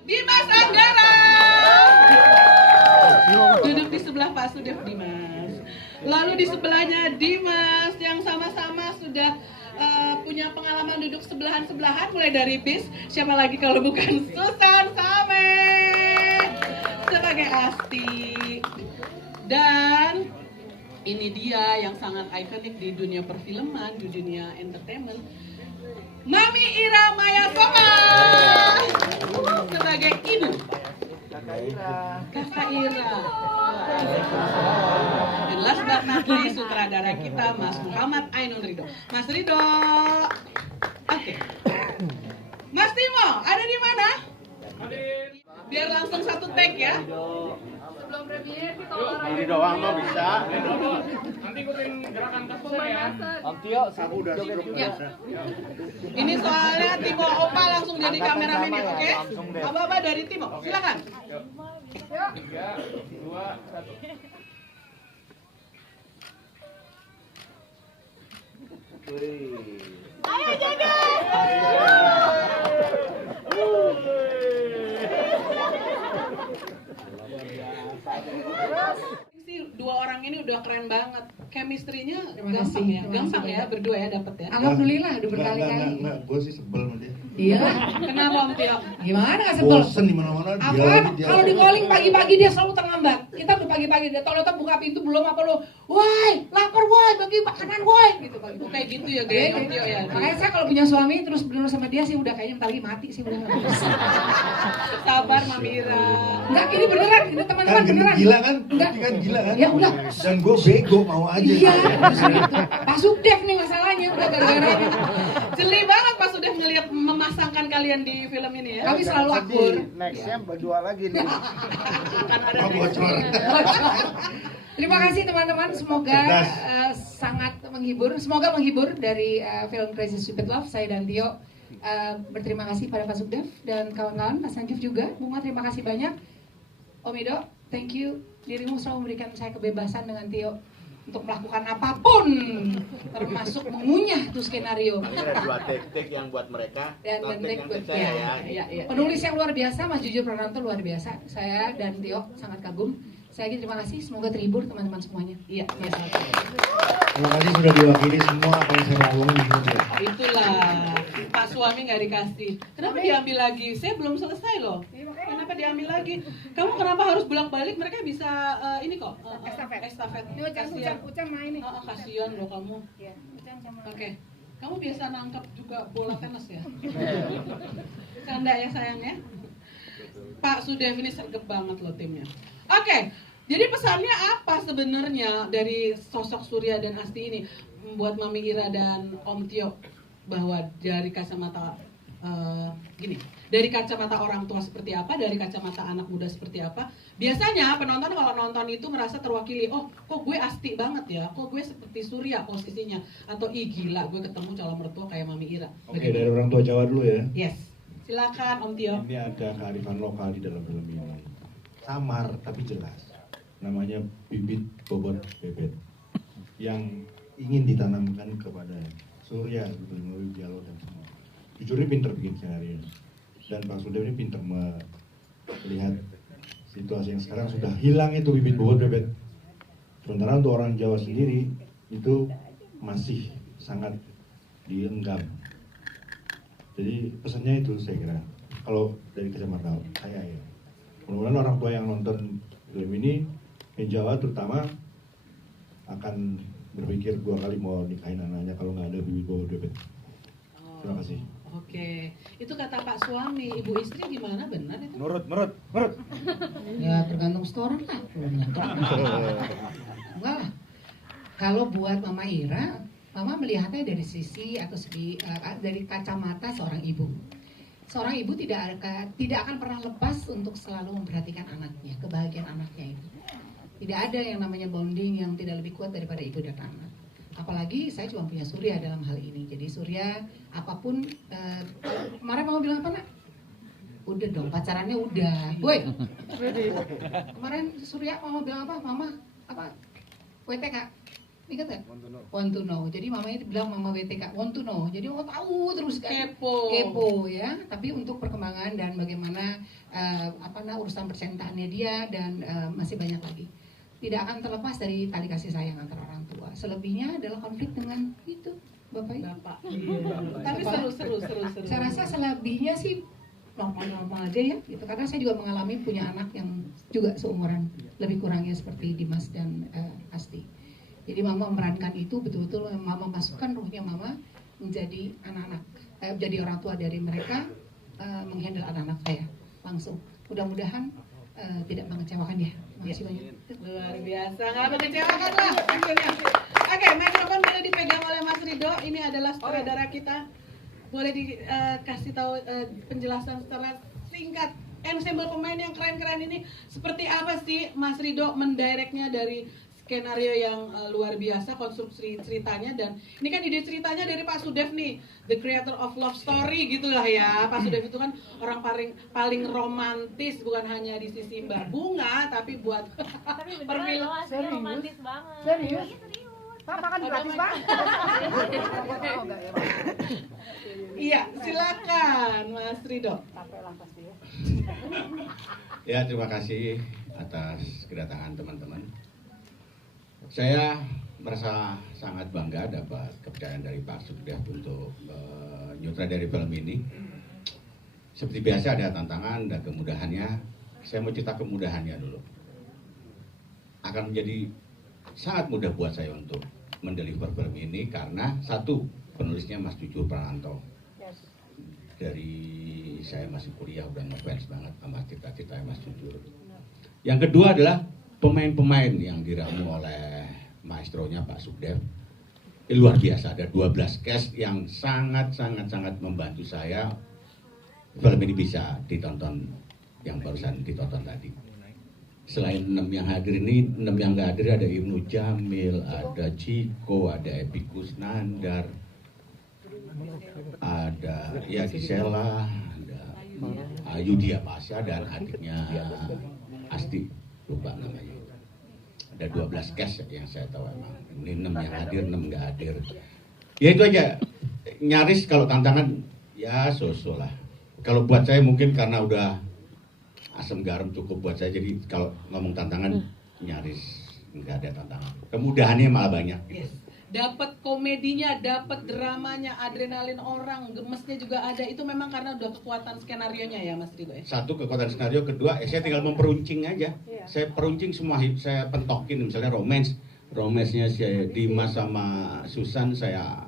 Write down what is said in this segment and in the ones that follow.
Dimas Anggara. Duduk di sebelah Pak Sudef Dimas. Lalu di sebelahnya Dimas yang sama-sama sudah punya pengalaman duduk sebelahan-sebelahan mulai dari bis. Siapa lagi kalau bukan Susan Same sebagai Asti. Dan ini dia yang sangat ikonik di dunia perfilman, di dunia entertainment. Mami Ira Maya Soma sebagai ibu. Kakak Ira. Dan last but not least, sutradara kita Mas Muhammad Ainun Ridho. Mas Ridho. Oke. Mas Timo, ada di mana? Biar langsung satu take ya. Sebelum premier kita olahraga. Ini doang mah bisa. Nanti ikutin gerakan kasusnya ya. Antio, aku udah Ya. Ini soalnya Timo Opa langsung jadi kameramen ya, oke? Aba-aba dari Timo, silakan. 3, 2, 1. Ayo jadi. Dua orang ini udah keren banget. Chemistry-nya gampang ya. Gampang ya berdua ya dapet ya. Alhamdulillah udah berkali-kali. Enggak, gue sih sebel sama dia. Iya. Kenapa Om Tio? Gimana nggak sebel? Bosen di mana-mana dia Apa? lagi dia. Kalau di calling pagi-pagi dia selalu terlambat. Kita udah pagi-pagi dia tolong buka pintu belum apa lo? Woi, lapar woi, bagi makanan woi gitu pagi. Kayak gitu ya gaya Om Tio ya. Makanya saya kalau punya suami terus bener sama dia sih udah kayaknya bentar lagi mati sih udah nggak bisa. Sabar Mamira. Enggak, ini beneran, ini teman-teman Kan beneran. gila kan? Enggak. Berarti kan gila kan? Ya udah. Dan gue bego mau aja. Iya, justru itu. Pak Subdev nih masalahnya udah gara-gara ini. Jeli banget pas sudah melihat memasangkan kalian di film ini ya. Kami selalu akur. Nextnya berdua lagi nih. Akan ada Oh, bocor. Terima kasih teman-teman, semoga sangat menghibur. Semoga menghibur dari film Crazy Stupid Love. Saya dan Tio berterima kasih pada Pak Subdev dan kawan-kawan, Mas Sanjif juga. Bunga terima kasih banyak. Om Ido, thank you. Dirimu selalu memberikan saya kebebasan dengan Tio untuk melakukan apapun, termasuk mengunyah itu skenario. Ini ada 2 take yang buat mereka, Dan take yang buat take saya ya. Iya. Penulis yang luar biasa, Mas Jujur Prananto luar biasa. Saya dan Tio sangat kagum. Saya lagi terima kasih, semoga terhibur teman-teman semuanya. Iya. Terima kasih sudah diwakili semua apa yang saya ngomongin di sini. Itulah Pak suami nggak dikasih. Kenapa diambil lagi? Saya belum selesai loh. Kenapa diambil lagi? Kamu kenapa harus bolak-balik? Mereka bisa ini kok. Estafet. Ucang main nih. Kasihan loh kamu. Iya, Ucang sama. Oke. Kamu biasa nangkap juga bola tenis ya? Canda ya sayangnya. Pak Sudev ini sergap banget loh timnya. Oke, jadi pesannya apa sebenarnya dari sosok Surya dan Asti ini buat Mami Ira dan Om Tio, bahwa dari kacamata dari kacamata orang tua seperti apa, dari kacamata anak muda seperti apa. Biasanya penonton kalau nonton itu merasa terwakili, oh kok gue Asti banget ya, kok gue seperti Surya posisinya, atau ih gila gue ketemu calon mertua kayak Mami Ira. Oke, dari orang tua Jawa dulu ya. Yes, silakan Om Tio. Ini ada kearifan lokal di dalam film ini. Samar tapi jelas. Namanya bibit bobot bebet yang ingin ditanamkan kepada Surya melalui dialog dan semua. Jujur ini pinter bikin skenario. Dan Pak Sudev ini pinter melihat situasi yang sekarang sudah hilang itu bibit bobot bebet. Sementara untuk orang Jawa sendiri itu masih sangat dienggam. Jadi pesannya itu saya kira. Kalau dari kacamata saya ya. Mudah-mudahan orang tua yang nonton film ini yang Jawa terutama akan berpikir 2 kali mau nikahin anaknya kalau nggak ada bibit bobot bebet. Terima kasih. Oke, itu kata Pak suami, ibu istri gimana, benar itu? Nurut. Ya tergantung setoran lah. Enggak lah. Kalau buat Mama Ira, Mama melihatnya dari sisi atau segi dari kacamata seorang ibu. Seorang ibu tidak akan pernah lepas untuk selalu memperhatikan anaknya, kebahagiaan anaknya itu. Tidak ada yang namanya bonding yang tidak lebih kuat daripada ibu dan anak. Apalagi saya cuma punya Surya dalam hal ini. Jadi Surya apapun, kemarin Mama bilang apa nak? Udah dong, pacarannya udah. Woi, kemarin Surya Mama bilang apa? Mama apa? WTK. Ingat nggak? Want to know. Jadi mamanya bilang mama WTK, want to know. Jadi mau tahu terus kan. Kepo ya. Tapi untuk perkembangan dan bagaimana urusan percintaannya dia dan masih banyak lagi. Tidak akan terlepas dari tali kasih sayang antara orang tua. Selebihnya adalah konflik dengan itu Bapak Ibu. Tapi seru. Saya rasa selebihnya sih normal-normal aja ya gitu. Karena saya juga mengalami punya anak yang juga seumuran, lebih kurangnya seperti Dimas dan Asti. Jadi mama memerankan itu betul-betul, mama masukkan ruhnya mama menjadi anak-anak, jadi orang tua dari mereka, menghandle anak-anak saya langsung. Mudah-mudahan tidak mengecewakan ya. Makasih banyak. Luar biasa, nggak mengecewakan lah tentunya. Oke, mikrofon boleh dipegang oleh Mas Rido. Ini adalah sutradara kita. Boleh dikasih tahu penjelasan secara singkat ensemble pemain yang keren-keren ini seperti apa sih Mas Rido mendirectnya dari skenario yang luar biasa, konstruksi ceritanya, dan ini kan ide ceritanya dari Pak Sudev nih, the creator of love story gitulah ya. Pak Sudev itu kan orang paling romantis, bukan hanya di sisi Mbak Bunga, tapi buat Tapi beneran loh, asli romantis banget. Serius? Iya, serius. Pak makan gratis Pak. Iya, silakan Mas Rido. Ya, terima kasih atas kedatangan teman-teman. Saya merasa sangat bangga dapat kepercayaan dari Pak Sugdev untuk menyutradari film ini. Seperti biasa ada tantangan dan kemudahannya. Saya mau cerita kemudahannya dulu. Akan menjadi sangat mudah buat saya untuk mendeliver film ini karena satu, penulisnya Mas Jujur Prananto. Dari saya masih kuliah udah ngefans banget sama cita-cita Mas Jujur. Yang kedua adalah pemain-pemain yang diramu oleh maestronya Pak Sugdev. Luar biasa, ada 12 cast yang sangat membantu saya film ini bisa ditonton yang barusan ditonton tadi. Selain 6 yang hadir ini, 6 yang nggak hadir ada Ibnu Jamil, ada Ciko, ada Epi Kusnandar, ada ya Gisela, ada Ayu Dia Pasha dan adiknya Asti, lupa namanya. Ada 12 cast yang saya tahu emang. Ini 6 yang hadir, 6 nggak hadir. Ya itu aja. Nyaris kalau tantangan ya so-so lah. Kalau buat saya mungkin karena udah asam garam cukup buat saya, jadi kalau ngomong tantangan nyaris nggak ada tantangan. Kemudahannya malah banyak. Yes. Dapat komedinya, dapat dramanya, adrenalin orang, gemesnya juga ada. Itu memang karena udah kekuatan skenarionya ya Mas Rido ya. Satu, kekuatan skenario. Kedua, saya tinggal memperuncing aja. Saya peruncing semua, saya pentokin. Misalnya romansnya saya Dimas sama Susan, saya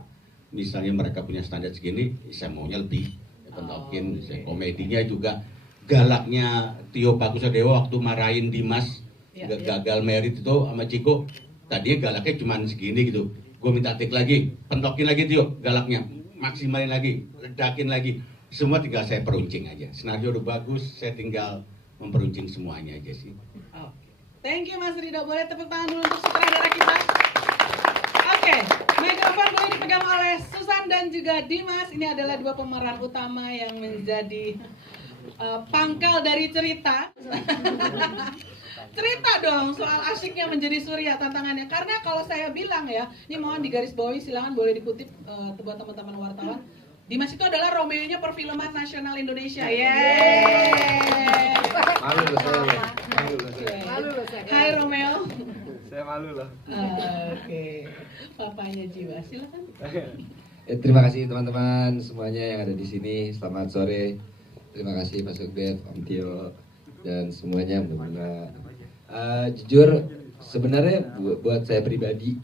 misalnya mereka punya standar segini, saya maunya lebih pentokin. Saya komedinya juga, galaknya Tio Bagusadewa waktu marahin Dimas gagal merit itu sama Ciko, tadinya galaknya cuma segini gitu. Gue minta take lagi, pentokin lagi Tio, galaknya, maksimalin lagi, ledakin lagi. Semua tinggal saya peruncing aja. Senario udah bagus, saya tinggal memperuncing semuanya aja sih. Thank you Mas Rido. Boleh tepuk tangan dulu untuk sutradara kita. Oke, mikrofon boleh dipegang oleh Susan dan juga Dimas. Ini adalah dua pemeran utama yang menjadi pangkal dari cerita. Cerita dong soal asyiknya menjadi Surya tantangannya. Karena kalau saya bilang ya, ini mohon digarisbawahi, silakan boleh dikutip buat teman-teman wartawan. Dimas itu adalah Romeo-nya perfilman nasional Indonesia. Yeay. Malu loh saya. Malu loh saya. Hai Romeo. Saya malu loh. Oke. Papanya Jiwa, silakan. Terima kasih teman-teman semuanya yang ada di sini. Selamat sore. Terima kasih Pak Sugdev, Om Tio, dan semuanya. Jujur, sebenarnya buat saya pribadi,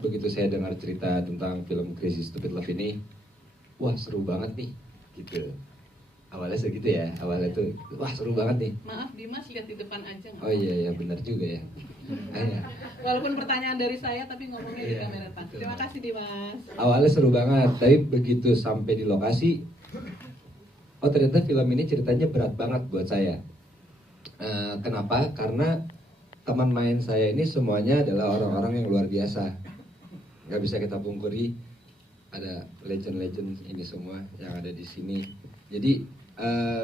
begitu saya dengar cerita tentang film Crazy Stupid Love ini, wah seru banget nih, gitu. Awalnya segitu ya, awalnya tuh, wah seru banget nih. Maaf Dimas, lihat di depan aja. Oh iya, benar juga ya. Walaupun pertanyaan dari saya, tapi ngomongnya di Iya, kamera depan. Terima kasih Dimas. Awalnya seru banget, tapi begitu sampai di lokasi, oh ternyata film ini ceritanya berat banget buat saya. Kenapa? Karena teman main saya ini semuanya adalah orang-orang yang luar biasa. Gak bisa kita pungkiri, ada legend-legend ini semua yang ada di sini. Jadi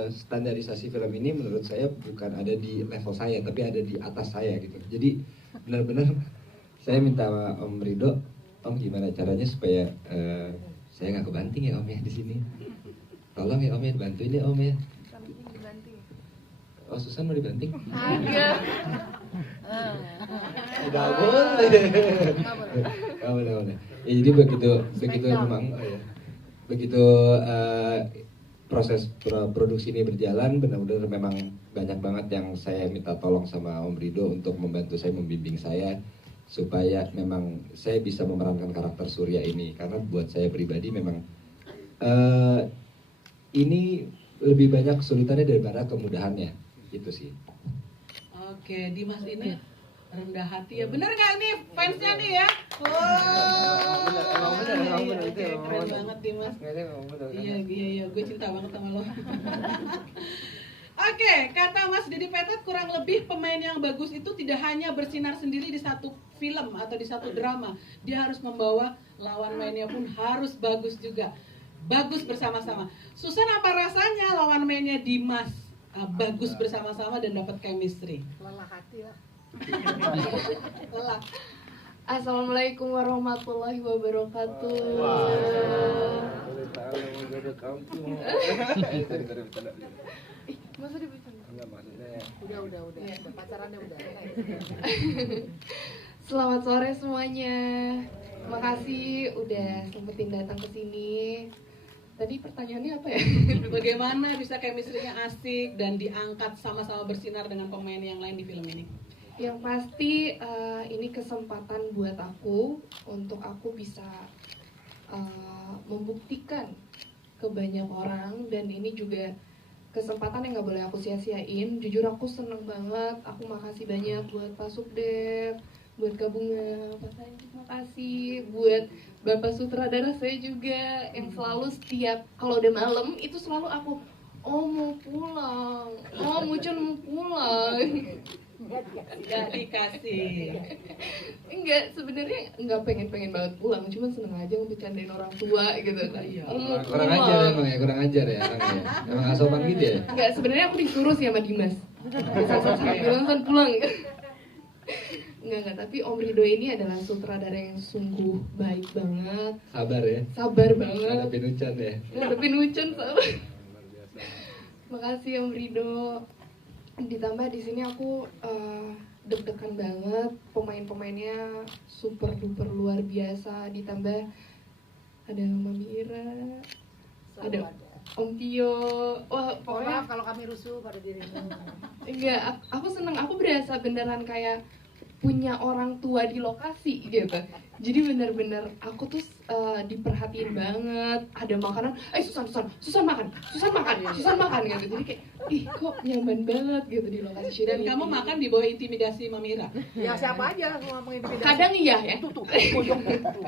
standarisasi film ini menurut saya bukan ada di level saya, tapi ada di atas saya gitu. Jadi benar-benar saya minta sama Om Rido, Om gimana caranya supaya saya nggak kebanting ya Om ya di sini. Tolong ya Om ya, dibantuin ya Om ya. Oh Susan mau dibanting? Agak. Tidak boleh. Nggak boleh. Ya, jadi begitu memang begitu proses produksi ini berjalan, benar-benar memang banyak banget yang saya minta tolong sama Om Rido untuk membantu saya, membimbing saya supaya memang saya bisa memerankan karakter Surya ini, karena buat saya pribadi memang ini lebih banyak kesulitannya daripada kemudahannya. Itu sih. Oke, Dimas ini rendah hati ya. Bener nggak nih fansnya nih ya? Emang bener, itu Oke, emang keren bener. banget Dimas. Emang bener. Iya, gue cinta banget sama lo. Oke, kata Mas Didi Petet, kurang lebih pemain yang bagus itu tidak hanya bersinar sendiri di satu film atau di satu drama. Dia harus membawa lawan mainnya pun harus bagus juga. Bagus bersama-sama. Susan, apa rasanya lawan mainnya Dimas bagus bersama-sama dan dapat chemistry? Lelah hati lah. Lelah. Assalamualaikum warahmatullahi wabarakatuh. Masa dibicarain? Enggak maksudnya. Udah pacarannya udah. Selamat sore semuanya. Makasih udah sempetin datang ke sini. Tadi pertanyaannya apa ya? Bagaimana bisa chemistry-nya asik dan diangkat sama-sama bersinar dengan pemain yang lain di film ini? Yang pasti ini kesempatan buat aku untuk aku bisa membuktikan ke banyak orang, dan ini juga kesempatan yang nggak boleh aku sia-siain. Jujur aku seneng banget. Aku makasih banyak buat Pak Subdev, buat Kak Bunga, Pak Sanjit, makasih buat Bapak sutradara saya juga yang selalu setiap kalau udah malam itu selalu aku mau pulang, Mucun mau pulang. Gak dikasih. Enggak, sebenarnya enggak pengen banget pulang, cuma seneng aja ngebecandain orang tua gitu kan. Kurang ajar emang ya, kurang ajar ya orangnya. Emang gak sopan gitu ya. Enggak, sebenarnya aku disuruh sih sama Dimas. Bilang kan pulang. Enggak, tapi Om Rido ini adalah sutradara yang sungguh baik banget. Sabar ya. Sabar banget. Ngadepin Ucan ya. Ngadepin Ucan sabar. Makasih Om Rido. Ditambah di sini aku deg-degan banget, pemain-pemainnya super duper luar biasa. Ditambah ada Mami Ira, ada Om Tio. Wah, pokoknya Kalau kami rusuh pada dirimu. enggak, aku seneng, aku berasa beneran kayak punya orang tua di lokasi gitu. Jadi bener-bener aku tuh diperhatiin banget. Ada makanan, Susan makan gitu. Jadi kayak, ih kok nyaman banget gitu di lokasi syuting. Dan kamu makan di bawah intimidasi Mamira. Ya siapa aja ngomongin beda. Kadang iya ya. Tuh, pojok tuh.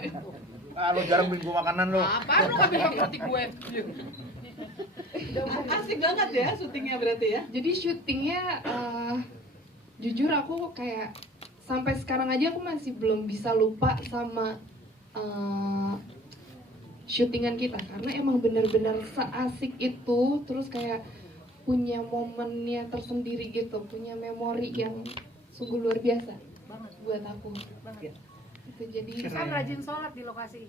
Ah, lu jarang beliin gua makanan lu. Apaan lu ngambil hak kritik gue? Asik banget ya syutingnya berarti ya. Jadi syutingnya jujur aku kayak sampai sekarang aja aku masih belum bisa lupa sama syutingan kita, karena emang bener-bener seasik itu, terus kayak punya momennya tersendiri gitu, punya memori yang sungguh luar biasa Banget. buat aku. Banget. Itu jadi Kan rajin sholat di lokasi.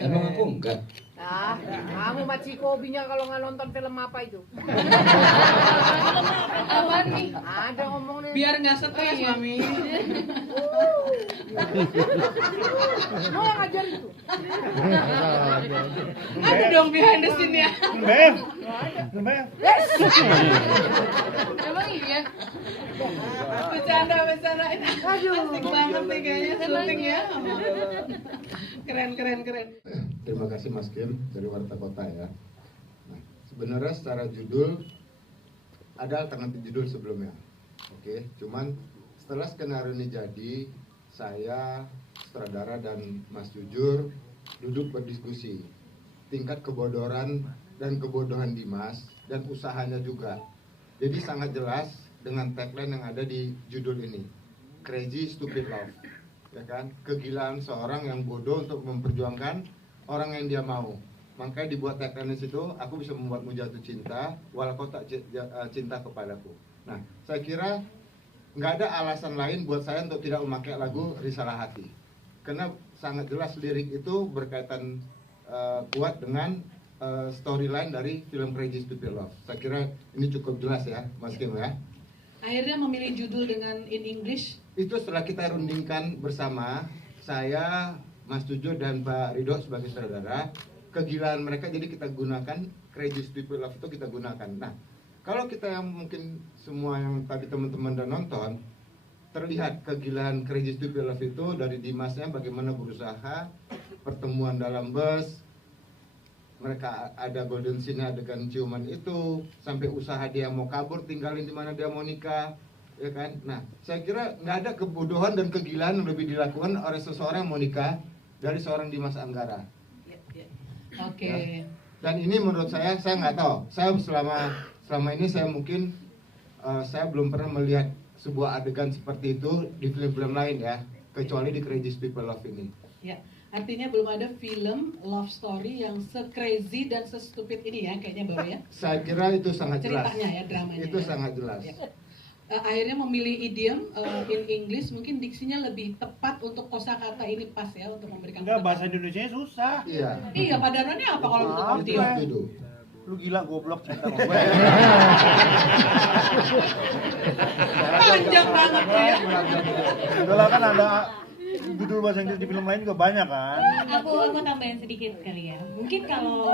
Emang aku enggak. Ah, kamu Maciko hobinya kalau nggak nonton film apa itu? apaan nih? Ada ngomongnya. Biar nggak stres Mami. Mau yang ngajar itu? Ada dong behind the scene ya. Emang iya? Bercanda. Aduh. Asik banget nih kayaknya syuting ya. Keren. Terima kasih Mas Kim dari Warta Kota ya. Nah, sebenarnya secara judul ada alternatif judul sebelumnya. Oke, cuman setelah skenario ini jadi, saya, sutradara dan Mas Jujur duduk berdiskusi tingkat kebodohan dan kebodohan Dimas dan usahanya juga. Jadi sangat jelas dengan tagline yang ada di judul ini, Crazy Stupid Love, ya kan? Kegilaan seorang yang bodoh untuk memperjuangkan orang yang dia mau. Makanya dibuat tagline di situ, aku bisa membuatmu jatuh cinta, walau kau tak cinta kepadaku. Nah, saya kira nggak ada alasan lain buat saya untuk tidak memakai lagu Risalah Hati, karena sangat jelas lirik itu berkaitan kuat dengan storyline dari film Crazy Stupid Love. Saya kira ini cukup jelas ya, Mas Kim ya. Akhirnya memilih judul dengan in English. Itu setelah kita rundingkan bersama, saya, Mas Tujo dan Pak Ridho sebagai saudara, kegilaan mereka jadi kita gunakan Crazy Stupid Love itu kita gunakan. Nah, kalau kita yang mungkin semua yang tadi teman-teman udah nonton, terlihat kegilaan Crazy Stupid Love itu dari Dimasnya bagaimana berusaha, pertemuan dalam bus, mereka ada golden scene adegan ciuman itu, sampai usaha dia mau kabur tinggalin di mana dia mau nikah, ya kan? Nah, saya kira nggak ada kebodohan dan kegilaan yang lebih dilakukan oleh seseorang yang mau nikah dari seorang Dimas Anggara. Oke. Ya. Dan ini menurut saya nggak tahu. Saya selama ini saya mungkin saya belum pernah melihat sebuah adegan seperti itu di film-film lain ya, kecuali di Crazy Stupid Love ini. Ya, artinya belum ada film love story yang se-crazy dan se-stupid ini ya, kayaknya Bapak ya. Saya kira itu sangat jelas. Ceritanya ya, dramanya. Itu ya. sangat jelas. Ya. Akhirnya memilih idiom in English, mungkin diksinya lebih tepat untuk kosakata ini pas ya untuk memberikan. Enggak, bahasa Indonesianya susah. Iya. Iya, padarannya apa kalau untuk idiom? Lu gila goblok cerita sama gue. Panjang banget ya. Udah lah, kan ada judul bahasa Inggris di film lain juga banyak kan. Aku tambahin sedikit kali ya. Mungkin kalau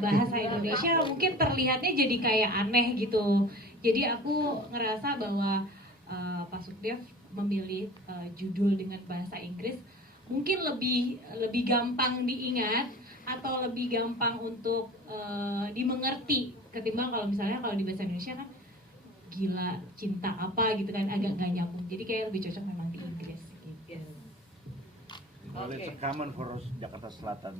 bahasa Indonesia mungkin terlihatnya jadi kayak aneh gitu. Jadi aku ngerasa bahwa Pak Sukdev memilih judul dengan bahasa Inggris mungkin lebih gampang diingat atau lebih gampang untuk dimengerti ketimbang kalau misalnya kalau di bahasa Indonesia kan gila cinta apa gitu kan agak gak nyambung. Jadi kayak lebih cocok memang di Inggris gitu. Boleh rekaman Poros Jakarta Selatan.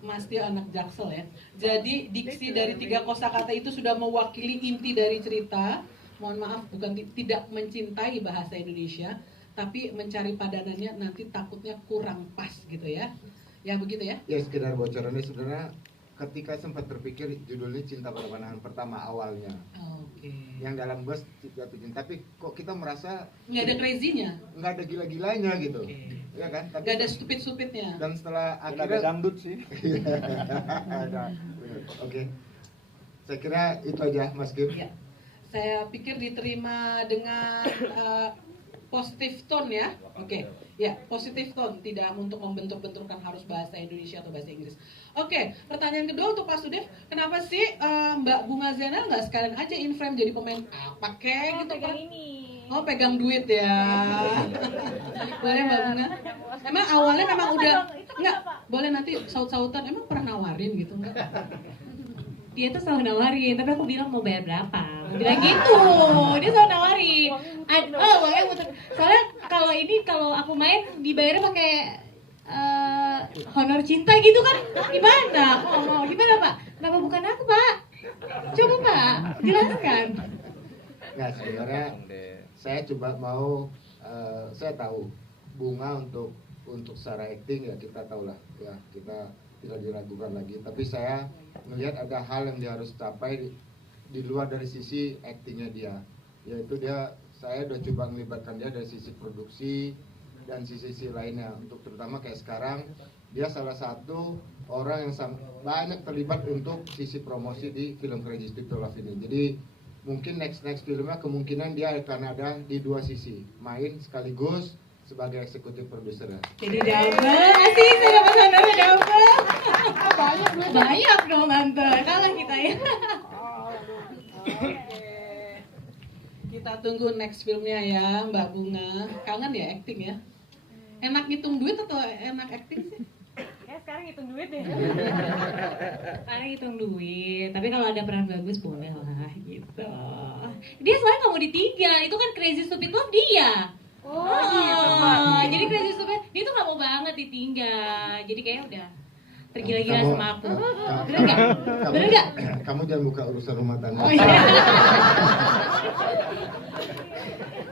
Mas Tio anak Jaksel ya. Jadi diksi dari 3 kosakata itu sudah mewakili inti dari cerita. Mohon maaf, bukan tidak mencintai bahasa Indonesia, tapi mencari padanannya nanti takutnya kurang pas gitu ya. Ya begitu ya? Ya sekedar bocorannya sebenarnya ketika sempat terpikir judulnya Cinta pada Pandangan Pertama awalnya. Oke. Yang dalam bus jatuh cinta, tapi kok kita merasa Nggak ada crazy-nya? Nggak ada gila-gilanya gitu. Ya kan? Tapi Nggak ada stupid-stupidnya? dan setelah Ada akhirnya dangdut sih. Ada. Oke. Saya kira itu aja Mas Kim. Ya. Saya pikir diterima dengan positive tone ya. Oke. Ya, positive tone, tidak untuk membentur-benturkan harus bahasa Indonesia atau bahasa Inggris. Oke, pertanyaan kedua untuk Pak Sudev, kenapa sih Mbak Bunga Zainal nggak sekalian aja in frame jadi pemain apa kek gitu kan? Oh, pegang duit ya. Boleh Mbak Bunga? Emang awalnya memang udah nggak boleh nanti saut-sautan, emang pernah nawarin gitu nggak? Dia tuh selalu nawarin, tapi aku bilang mau bayar berapa? Aku bilang gitu, dia selalu nawarin. Makanya soalnya kalau aku main dibayarnya pakai honor cinta gitu kan? Gimana? Aku mau gimana Pak? Kenapa bukan aku Pak? Coba Pak, jelaskan. Nggak, sebenarnya saya coba mau saya tahu Bunga untuk secara acting ya kita tahu lah ya, kita tidak diragukan lagi, tapi saya melihat ada hal yang dia harus capai di luar dari sisi aktingnya dia, yaitu saya udah coba melibatkan dia dari sisi produksi dan sisi lainnya, untuk terutama kayak sekarang dia salah satu orang yang banyak terlibat untuk sisi promosi di film Crazy Stupid Love ini. Jadi mungkin next filmnya kemungkinan dia akan ada di 2 sisi, main sekaligus sebagai eksekutif produser. Jadi double, asik saya dapat honornya double. Banyak dong tante, kalah kita ya. Oke. Kita tunggu next filmnya ya Mbak Bunga. Kangen ya acting ya? Enak ngitung duit atau enak acting sih? Ya sekarang hitung duit deh. Sekarang hitung duit, tapi kalau ada peran bagus boleh lah gitu. Dia soalnya nggak mau ditinggal, itu kan Crazy Stupid Love dia. Jadi Crazy Stupid, dia tuh nggak mau banget ditinggal. Jadi kayaknya udah tergila-gila sama aku. Bener nggak? Bener nggak? Kamu jangan buka urusan rumah tangga. Oh, iya.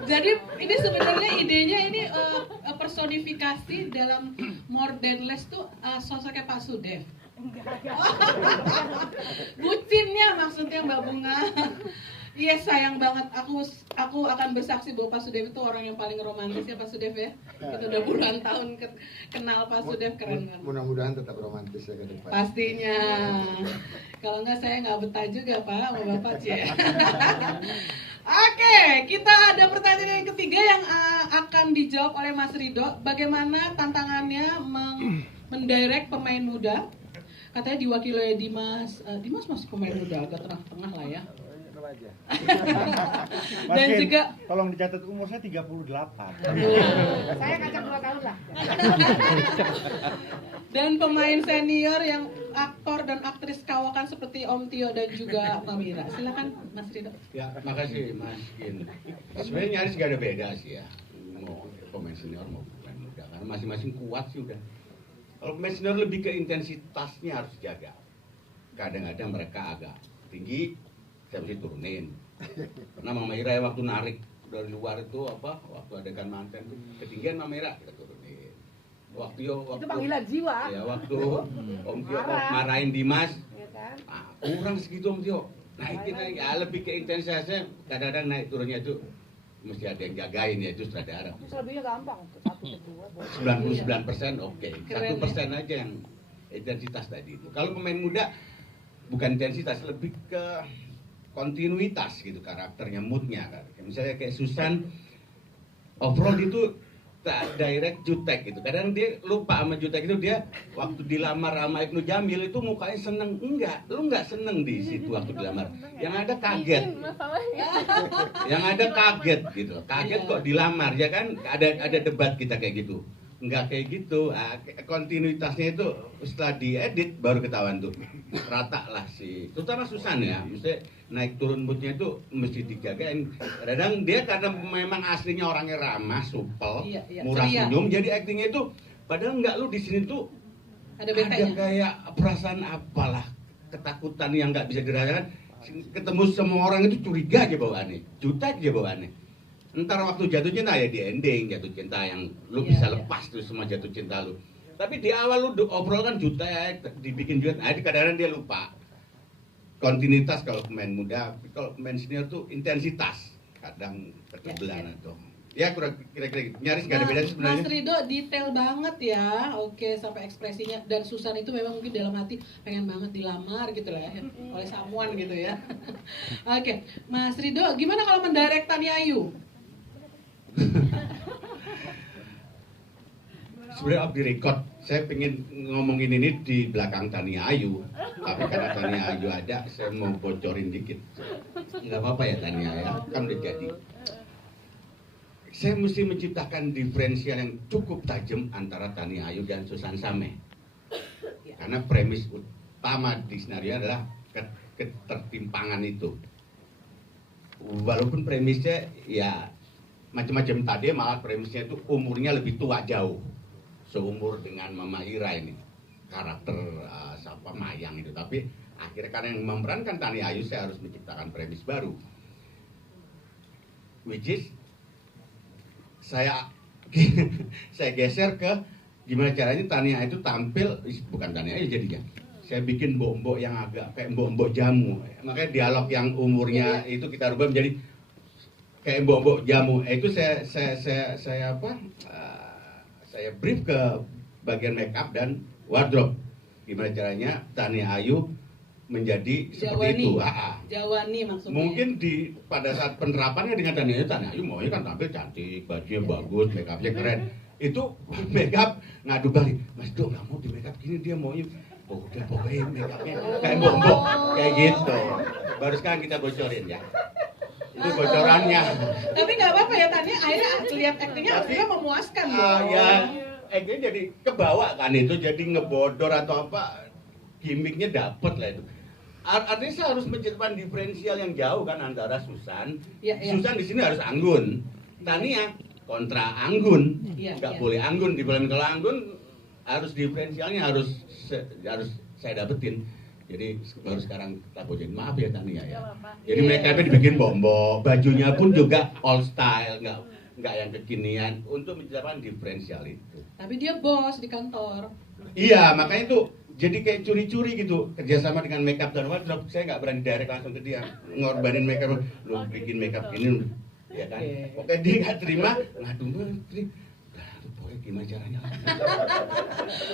Jadi ini sebenarnya idenya ini personifikasi dalam More Than Less tuh sosoknya Pak Sudev. Bucinnya maksudnya Mbak Bunga. Iya sayang banget, aku akan bersaksi bahwa Pak Sudev itu orang yang paling romantis ya Pak Sudev ya. Kita udah puluhan tahun kenal Pak Sudev, keren banget. Mudah-mudahan tetap romantis ya ke depan. Pastinya. Kalau enggak saya nggak betah juga Pak sama Bapak Cie. Oke, kita ada pertanyaan yang ketiga yang akan dijawab oleh Mas Rido. Bagaimana tantangannya mendirect pemain muda? Katanya diwakili oleh Dimas. Dimas masih pemain muda, agak tengah-tengah lah ya. Mas Dan Kin, juga tolong dicatat umur saya 38. Saya ngajak 2 tahun lah. dan pemain senior yang aktor dan aktris kawakan seperti Om Tio dan juga Mbak Mira. Silakan Mas Rido. Ya, makasih Mas Kin. Sebenarnya nyaris gak ada beda sih ya. Mau pemain senior mau pemain muda, karena masing-masing kuat sih udah. Kalau pemain senior lebih ke intensitasnya harus dijaga. Kadang-kadang mereka agak tinggi, saya mesti turunin. Karena Mama Ira ya waktu narik dari luar itu waktu adegan manten itu ketinggian Mama Ira kita turunin. Waktu Itu panggilan jiwa. ya waktu Om Tio marahin Dimas, Ya kan? kurang segitu Om Tio. Naikin lagi, ya lebih ke intensitasnya. Kadang-kadang naik turunnya itu mesti ada yang jagain ya, itu sutradara. Selebihnya gampang. 1 ke 2. 99% oke, 1% aja yang intensitas tadi itu. Kalau pemain muda bukan intensitas, lebih ke kontinuitas gitu karakternya, moodnya kan. Misalnya kayak Susan, overall itu direct jutek gitu. Kadang dia lupa sama jutek itu, dia waktu dilamar sama Ibnu Jamil itu mukanya seneng. Enggak, lu enggak seneng di situ waktu dilamar. Yang ada kaget. Yang ada kaget gitu. Kaget kok dilamar ya kan? Ada debat kita kayak gitu. Enggak kayak gitu. Kontinuitasnya itu setelah diedit baru ketahuan tuh. Rata lah sih. Terutama Susan ya. Mesti naik turun moodnya itu mesti dijagain. Kadang dia karena memang aslinya orangnya ramah, supel, murah senyum, jadi aktingnya itu padahal enggak, lu di sini tuh ada kayak perasaan apalah, ketakutan yang nggak bisa dirasakan. Ketemu semua orang itu curiga aja bawaannya, jutek aja bawaannya. Ntar waktu jatuh cinta ya di ending jatuh cinta yang lu bisa lepas tuh semua jatuh cinta lu. Tapi di awal lu obrol kan jutek, dibikin jutek. Nah, kadang-kadang dia lupa. Kontinuitas kalau pemain muda, kalau pemain senior tuh intensitas. Kadang ketebelan atau ya kira-kira nyaris nggak ada beda sebenarnya. Mas Rido detail banget ya. Oke, sampai ekspresinya. Dan Susan itu memang mungkin dalam hati pengen banget dilamar gitu lah ya, oleh someone gitu ya. Oke, Mas Rido gimana kalau mendirect Tania Ayu? Sebenarnya off the record, saya pengen ngomongin ini di belakang Tania Ayu. Tapi karena Tania Ayu ada, saya mau bocorin dikit. Nggak apa-apa ya Tania ya, kan udah jadi. Saya mesti menciptakan diferensial yang cukup tajam antara Tania Ayu dan Susan Sameh. Karena premis utama di skenario adalah ketertimpangan itu. Walaupun premisnya ya macam-macam tadi, malah premisnya itu umurnya lebih tua jauh. Seumur dengan Mama Ira ini. Karakter siapa Mayang itu. Tapi akhirnya karena yang memerankan Tania Ayu, saya harus menciptakan premis baru. Which is saya geser ke gimana caranya Tania itu tampil, bukan Tania Ayu jadinya. Saya bikin mbok-mbok yang agak kayak mbok-mbok jamu. Makanya dialog yang umurnya itu kita rubah menjadi kayak mbok-mbok jamu. Itu saya brief ke bagian makeup dan wardrobe. Gimana caranya Tania Ayu menjadi seperti itu. Jawani maksudnya. Mungkin pada saat penerapannya dengan Tania Ayu maunya kan tampil cantik, bajunya bagus, makeupnya keren. Itu makeup ngadu balik, Mas Do nggak mau di makeup gini, dia maunya udah pokoknya makeupnya kayak mbok-mbok kayak gitu. Baru sekarang kita bocorin ya. Itu bocorannya. Tapi nggak apa-apa ya Tania, akhirnya lihat aktingnya harusnya memuaskan dong. Ya, aktingnya jadi kebawa kan itu, jadi ngebodor atau apa, gimmicknya dapet lah itu. Artinya saya harus menciptakan diferensial yang jauh kan antara Susan. Susan di sini harus anggun. Tania kontra anggun. Nggak boleh anggun di film. Kalau anggun harus diferensialnya harus saya dapetin. Jadi baru sekarang kita bocorin, maaf ya Tania ya. Jadi make-upnya dibikin bombo, bajunya pun juga all style, nggak yang kekinian untuk menciptakan diferensial itu. Tapi dia bos di kantor. Iya, makanya itu jadi kayak curi-curi gitu kerjasama dengan makeup dan wardrobe. Saya nggak berani direct langsung ke dia ngorbanin makeup, lu bikin makeup ini ya kan. Pokoknya dia nggak terima, ngadu menteri. Pokoknya gimana caranya?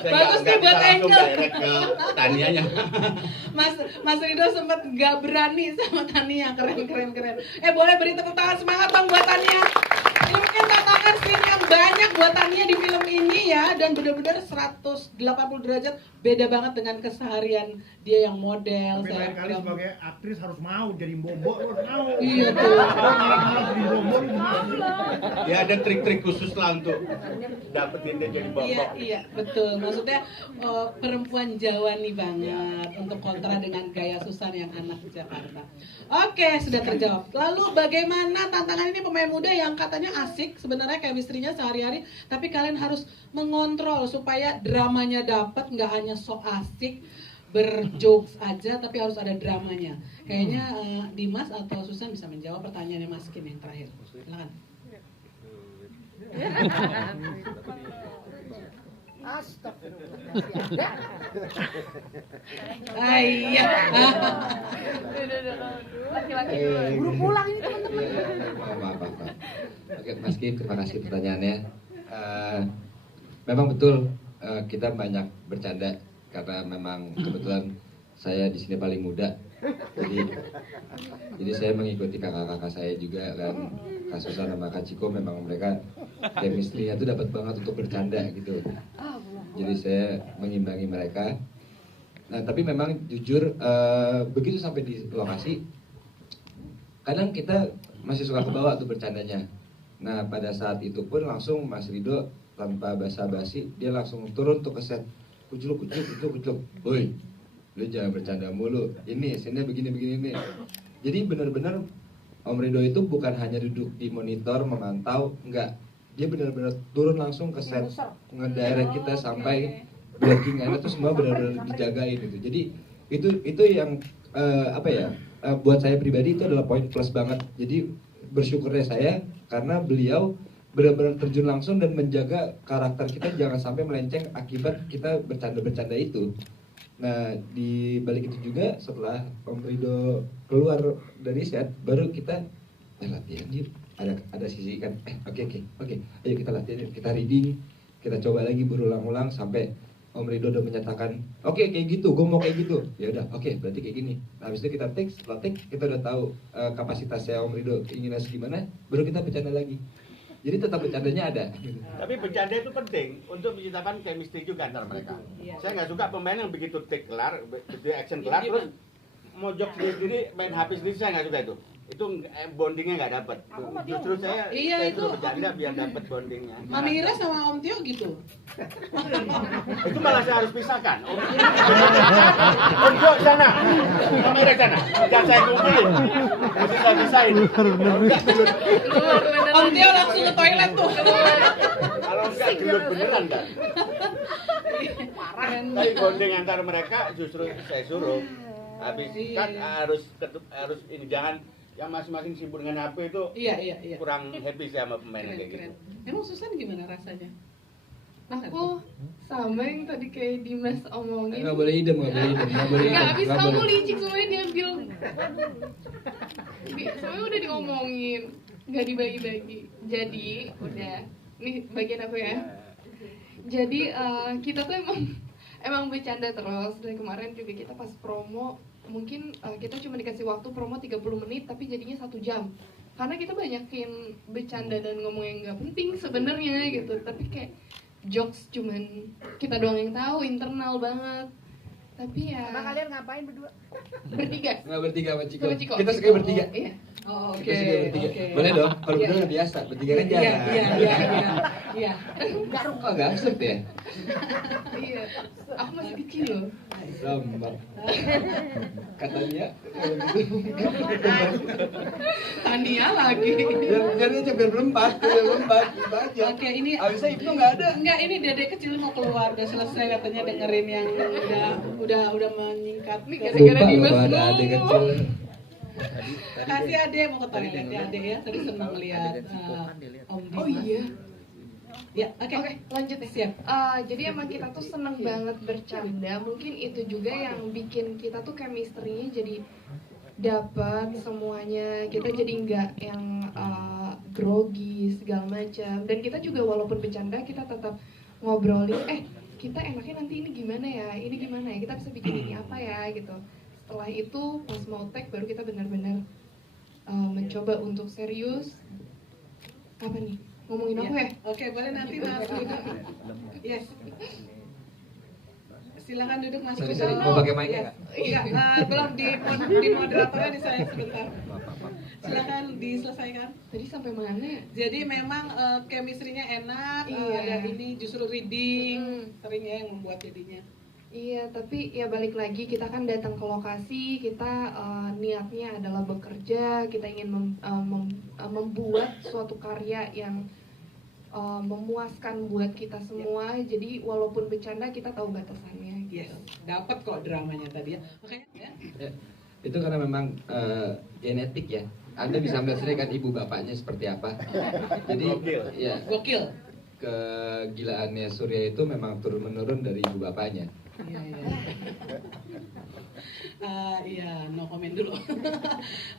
Bagus nih buat langsung Angel. direct ke Tanianya. Mas Rido sempat nggak berani sama Tania, keren. Boleh beri tepuk tangan semangat dong buat Tania. Ini mungkin tantangan scene yang banyak buat Tania di film ini ya, dan benar-benar 180 derajat beda banget dengan keseharian dia yang model. Tapi lain kali sebagai aktris harus mau jadi bobo, lu harus mau. Iya tuh. Malah jadi bobo lu gimana? Ya ada trik-trik khusus lah untuk dapetin dia jadi bobo. Iya, betul. Maksudnya perempuan Jawa nih banget untuk kontra dengan gaya Susan yang anak Jakarta. Oke, sudah terjawab. Lalu bagaimana tantangan ini pemain muda yang katanya asik sebenarnya chemistry-nya sehari-hari, tapi kalian harus mengontrol supaya dramanya dapat, nggak hanya sok asik berjokes aja, tapi harus ada dramanya. Kayaknya Dimas atau Susan bisa menjawab pertanyaannya Mas Kim yang terakhir. Silakan. Iya. Laki-laki dulu. Buru pulang ini teman-teman. Maaf. Oke, Mas Kim, terima kasih pertanyaannya. Memang betul kita banyak bercanda karena memang kebetulan saya di sini paling muda. Jadi saya mengikuti kakak-kakak saya juga kan, Kak Susan sama Kak Ciko, memang mereka chemistry-nya tuh dapat banget untuk bercanda gitu. Jadi saya mengimbangi mereka. Nah, tapi memang jujur begitu sampai di lokasi, kadang kita masih suka kebawa tuh bercandanya. Nah, pada saat itu pun langsung Mas Rido tanpa basa-basi dia langsung turun tuh ke set. Kucluk. Woi, lu jangan bercanda mulu. Ini sini begini nih. Jadi benar-benar Om Rido itu bukan hanya duduk di monitor memantau, enggak. Dia benar-benar turun langsung ke set, ngedirect kita sampai blockingannya tuh semua benar-benar dijagain gitu. Jadi itu yang buat saya pribadi itu adalah poin plus banget. Jadi bersyukurnya saya karena beliau benar-benar terjun langsung dan menjaga karakter kita jangan sampai melenceng akibat kita bercanda-bercanda itu. Nah, di balik itu juga setelah Om Rido keluar dari set, baru kita latihan yuk. Ada sisi kan, oke, ayo kita latihan, kita reading, kita coba lagi berulang-ulang sampai Om Rido udah menyatakan, oke, kayak gitu, gue mau kayak gitu. Ya udah, oke, berarti kayak gini. Nah, habis itu kita take, setelah take, kita udah tahu kapasitasnya Om Rido keinginan segimana, baru kita bercanda lagi. Jadi tetap bercandanya ada. Tapi bercanda itu penting untuk menciptakan chemistry juga antara mereka. Saya nggak suka pemain yang begitu take kelar, begitu action kelar, terus mojok sendiri, main HP sendiri, saya nggak suka itu. Itu bondingnya nggak dapat. Justru saya itu bercanda biar dapat bondingnya. Mami Ira sama Om Tio gitu. Itu malah saya harus pisahkan. Om Tio sana, Mami Ira sana. Jangan saya kumpulin. Mesti saya pisahin. Om Tio langsung ke toilet tuh. Kalau enggak gelut beneran kan. Tapi bonding antara mereka justru saya suruh. Habis kan harus ini, jangan yang masing-masing sibuk dengan HP itu. Iya. Kurang happy saya sama pemain kayak gitu. Emang Susan gimana rasanya? Aku sama yang tadi kayak Dimas omongin. Nggak boleh idem. Nggak, habis kamu licik semuanya diambil. Semuanya udah diomongin, nggak dibagi-bagi. Jadi udah, nih bagian aku ya. Jadi kita tuh emang bercanda terus. Dari kemarin juga kita pas promo, mungkin kita cuma dikasih waktu promo 30 menit tapi jadinya 1 jam. Karena kita banyakin bercanda dan ngomong yang nggak penting sebenarnya gitu. Tapi kayak jokes cuman kita doang yang tahu, internal banget. Tapi ya. Karena kalian ngapain berdua? Bertiga. Nggak bertiga sama Ciko. Sama Ciko. Kita suka bertiga. Iya. Oh, oke. Kita suka bertiga. Boleh dong. Kalau berdua udah biasa, bertiga kan jarang. Iya. Nggak absurd ya? Iya. Aku masih kecil loh. Lambak. Katanya. Tania lagi. Biar aja biar berempat aja. Oke, ini Abisnya itu nggak ada. Enggak, ini Dede kecil mau keluar, udah selesai katanya dengerin yang udah menyingkat. Nih gara-gara Dimas Lupa ada adik kecil. Kasih Ade mau ke toilet ya Ade ya, tadi senang melihat Om Dimas. Oh iya. Ya, oke. Oke, lanjut ya. Siap. Jadi emang kita tuh seneng banget bercanda. Mungkin itu juga yang bikin kita tuh chemistry-nya jadi dapat semuanya. Kita jadi nggak yang grogi segala macam. Dan kita juga walaupun bercanda kita tetap ngobrolin. Kita enaknya nanti ini gimana ya? Ini gimana ya? Kita bisa bikin ini apa ya? Gitu. Setelah itu pas mau tag baru kita benar-benar mencoba untuk serius. Apa nih? Ngomongin apa ya? Oke, boleh nanti Mas duduk. Yes. Silakan duduk Mas. Sorry, mau pakai mic Yes. nggak? Enggak, belum di moderatornya di saya sebentar. Silakan diselesaikan. Tadi sampai mana ya? Jadi memang chemistry-nya enak, Iya. ada ini justru reading, sering ya yang membuat jadinya. Iya, tapi ya balik lagi kita kan datang ke lokasi, kita niatnya adalah bekerja, kita ingin membuat suatu karya yang memuaskan buat kita semua. Jadi walaupun bercanda kita tahu batasannya. Yes, dapat kok dramanya tadi ya. Makanya ya. Ya, itu karena memang genetik ya. Anda bisa melihat sendiri kan ibu bapaknya seperti apa. Jadi ya Gokil. kegilaannya Surya itu memang turun menurun dari ibu bapaknya. Iya, iya. Iya, no comment dulu.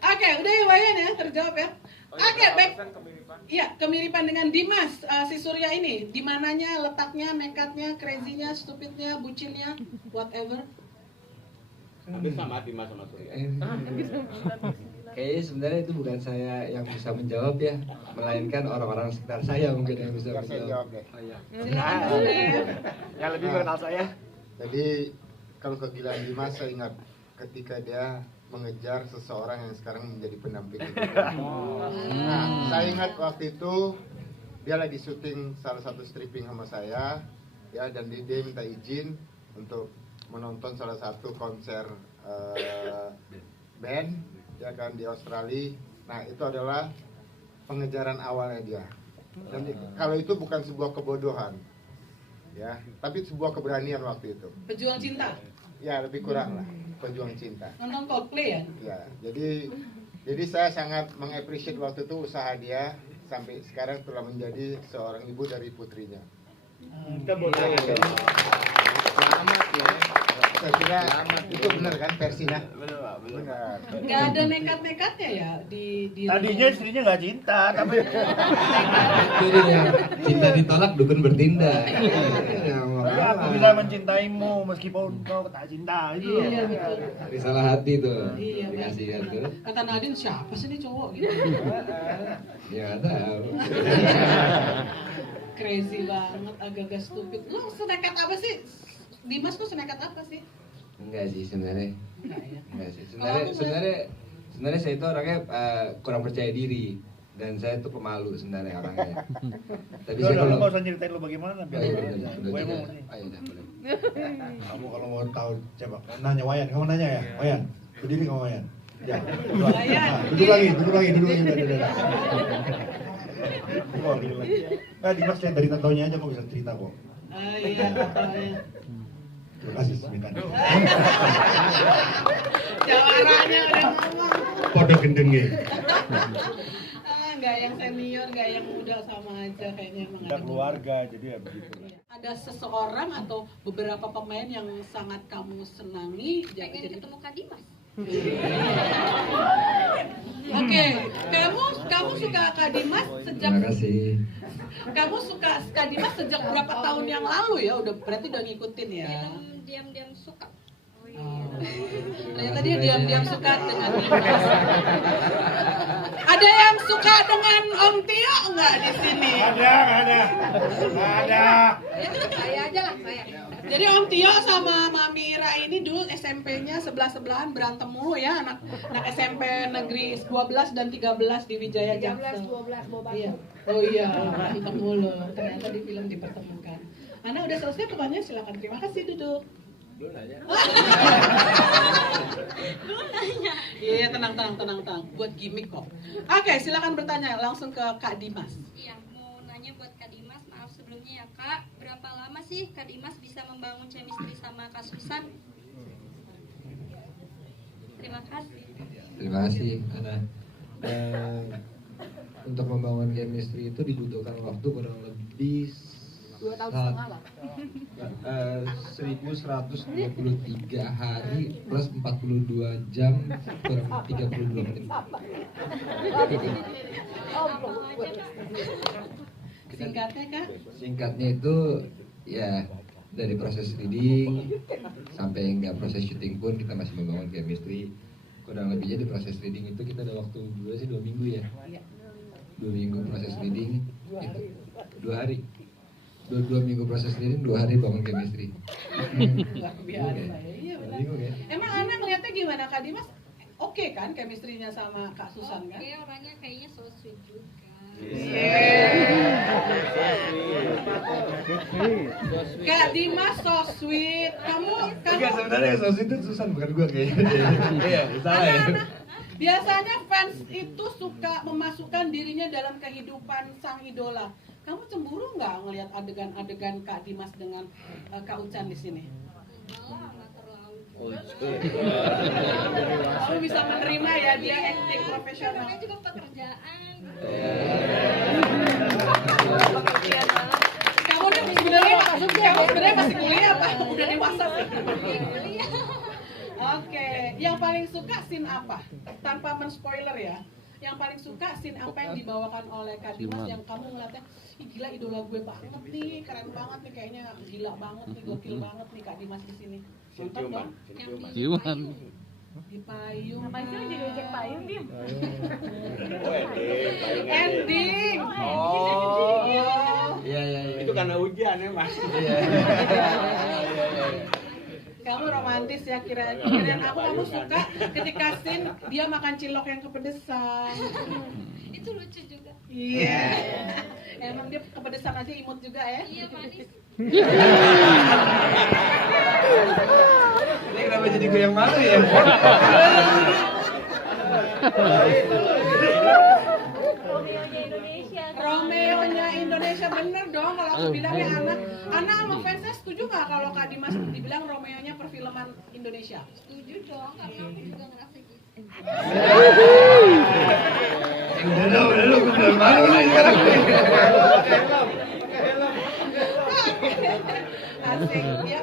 Oke, udah ya Wayan ya, terjawab ya. Oke, baik. Iya, kemiripan dengan Dimas, si Surya ini. Di mananya letaknya, nekatnya, crazy-nya, stupidnya, bucinnya, whatever. Hampir sama Dimas sama Surya. Kayaknya sebenarnya itu bukan saya yang bisa menjawab ya, melainkan orang-orang sekitar saya mungkin yang bisa menjawab. Oh, iya. Yang lebih mengenal saya. Jadi kalau kegilaan Dimas saya ingat ketika dia mengejar seseorang yang sekarang menjadi pendamping. Nah, saya ingat waktu itu dia lagi syuting salah satu stripping sama saya, ya, dan dia minta izin untuk menonton salah satu konser band, ya kan, di Australia. Nah, itu adalah pengejaran awalnya dia. Dan kalau itu bukan sebuah kebodohan, ya, tapi sebuah keberanian waktu itu. Pejuang cinta. Ya, lebih kurang lah, pejuang cinta. Nonton Coldplay ya? Ya, jadi saya sangat mengapresiasi waktu itu usaha dia sampai sekarang telah menjadi seorang ibu dari putrinya. Kita boleh. Selamat ya. Saya kira itu benar kan versinya? Benar. Gak ada nekat-nekatnya ya di Tadinya istrinya nggak cinta, tapi Itu dia, cinta ditolak dukun bertindak. aku bisa mencintaimu meskipun kau tak cinta itu. Iya, betul. Dari salah hati tuh. Iya, Dikasih kan tuh. Kata Nadine, siapa sih ini cowok gitu? Ya nggak tahu. Crazy banget, agak-agak stupid. Lu senekat apa sih? Dimas tuh senekat apa sih? Enggak sih sebenarnya. Enggak ya? Enggak sih. Kalau aku Sebenarnya saya itu orangnya kurang percaya diri dan saya tuh pemalu sebenarnya orangnya. Tapi saya Udah, lu kalau nggak usah ceritain lu bagaimana biar Ayo, gua udah, aja. udah, Gue udah. mau nih. Ayo, udah, boleh. Kamu kalau mau tahu coba nanya Wayan, kamu nanya ya, Wayan. Berdiri kamu Wayan. Ya. Wayan. Duduk lagi. Udah. Oh, gini lagi. Nah, Dimas lihat dari tatonya aja kok bisa cerita kok. Iya, katanya. Terima kasih sebentar. Jawarannya udah ngomong. Podo gendengnya. Nggak yang senior, nggak yang muda, sama aja kayaknya emang Udah ada. keluarga jadi ya begitu. Ada seseorang atau beberapa pemain yang sangat kamu senangi, jangan jadi ketemu Kak Dimas. Oke, kamu suka Kak Dimas sejak Terima kasih. kamu suka Kak Dimas sejak berapa tahun yang lalu ya? Udah berarti udah ngikutin ya. Diam-diam suka. Oh. Ternyata dia diam-diam suka dengan Dimas. Ada yang suka dengan Om Tio nggak di sini? Ada. Saya aja lah, saya. Jadi Om Tio sama Mami Ira ini dulu SMP-nya sebelah-sebelahan berantem mulu ya, anak SMP negeri 12 dan 13 di Wijaya 13, Jaksel. 12, bawa batu. Iya. Oh iya, berantem mulu. Ternyata di film dipertemukan. Ana udah selesai pertanyaan, silakan. Terima kasih, duduk. Belum nanya. Iya, tenang. Buat gimmick kok. Oke, silakan bertanya langsung ke Kak Dimas. Iya, mau nanya buat Kak Dimas, maaf sebelumnya ya Kak, berapa lama sih Kak Dimas bisa membangun chemistry sama Kak Susan? Terima kasih. Terima kasih Ana. Untuk membangun chemistry itu dibutuhkan waktu kurang lebih di 2 tahun setengah lah. 1123 hari plus 42 jam kurang 32 menit. Singkatnya Kak? Singkatnya itu ya dari proses reading sampai nggak proses syuting pun kita masih membangun chemistry. Kurang lebihnya di proses reading itu kita ada waktu 2 minggu ya. 2 minggu proses reading itu 2 hari. 2 minggu proses reading, 2 hari bangun chemistry. Luar biasa ya. Iya benar. Emang Ana ngeliatnya gimana Kak Dimas? Oke kan chemistry-nya sama Kak Susan kan? Oke, orangnya kayaknya so sweet juga. Kak Dimas so sweet. Kamu Enggak, sebenarnya yang so sweet itu Susan bukan gua kayaknya. Iya, salah ya. Biasanya fans itu suka memasukkan dirinya dalam kehidupan sang idola. Kamu cemburu nggak ngelihat adegan-adegan Kak Dimas dengan Kak Ucan di sini? Kamu bisa menerima ya dia acting profesional. Namanya juga pekerjaan. Kamu udah sebenarnya masih kuliah apa? Udah dewasa sih. Oke, yang paling suka scene apa? Tanpa men-spoiler ya. Yang paling suka scene apa yang dibawakan oleh Kak Dimas yang kamu ngeliatnya, ih gila idola gue banget nih, keren banget nih kayaknya, gila banget nih, gokil banget nih Kak Dimas di sini. Nonton dong. Ciuman. Di payung. Ngapain sih jadi ojek payung, Dim? Ending. Iya. Itu karena hujan ya Mas. Kamu romantis ya, kirain kamu suka ketika scene dia makan cilok yang kepedesan. Itu lucu juga. Iya. Emang dia kepedesan aja imut juga ya? Iya, manis. Ini kenapa jadi gue yang malu ya? Romeo-nya Indonesia bener dong kalau aku bilangnya anak sama fansnya setuju nggak kalau Kak Dimas dibilang Romeo-nya perfilman Indonesia? Setuju dong, karena aku juga ngerasa gitu. Udah lu, gue udah malu nih sekarang. Asik ya.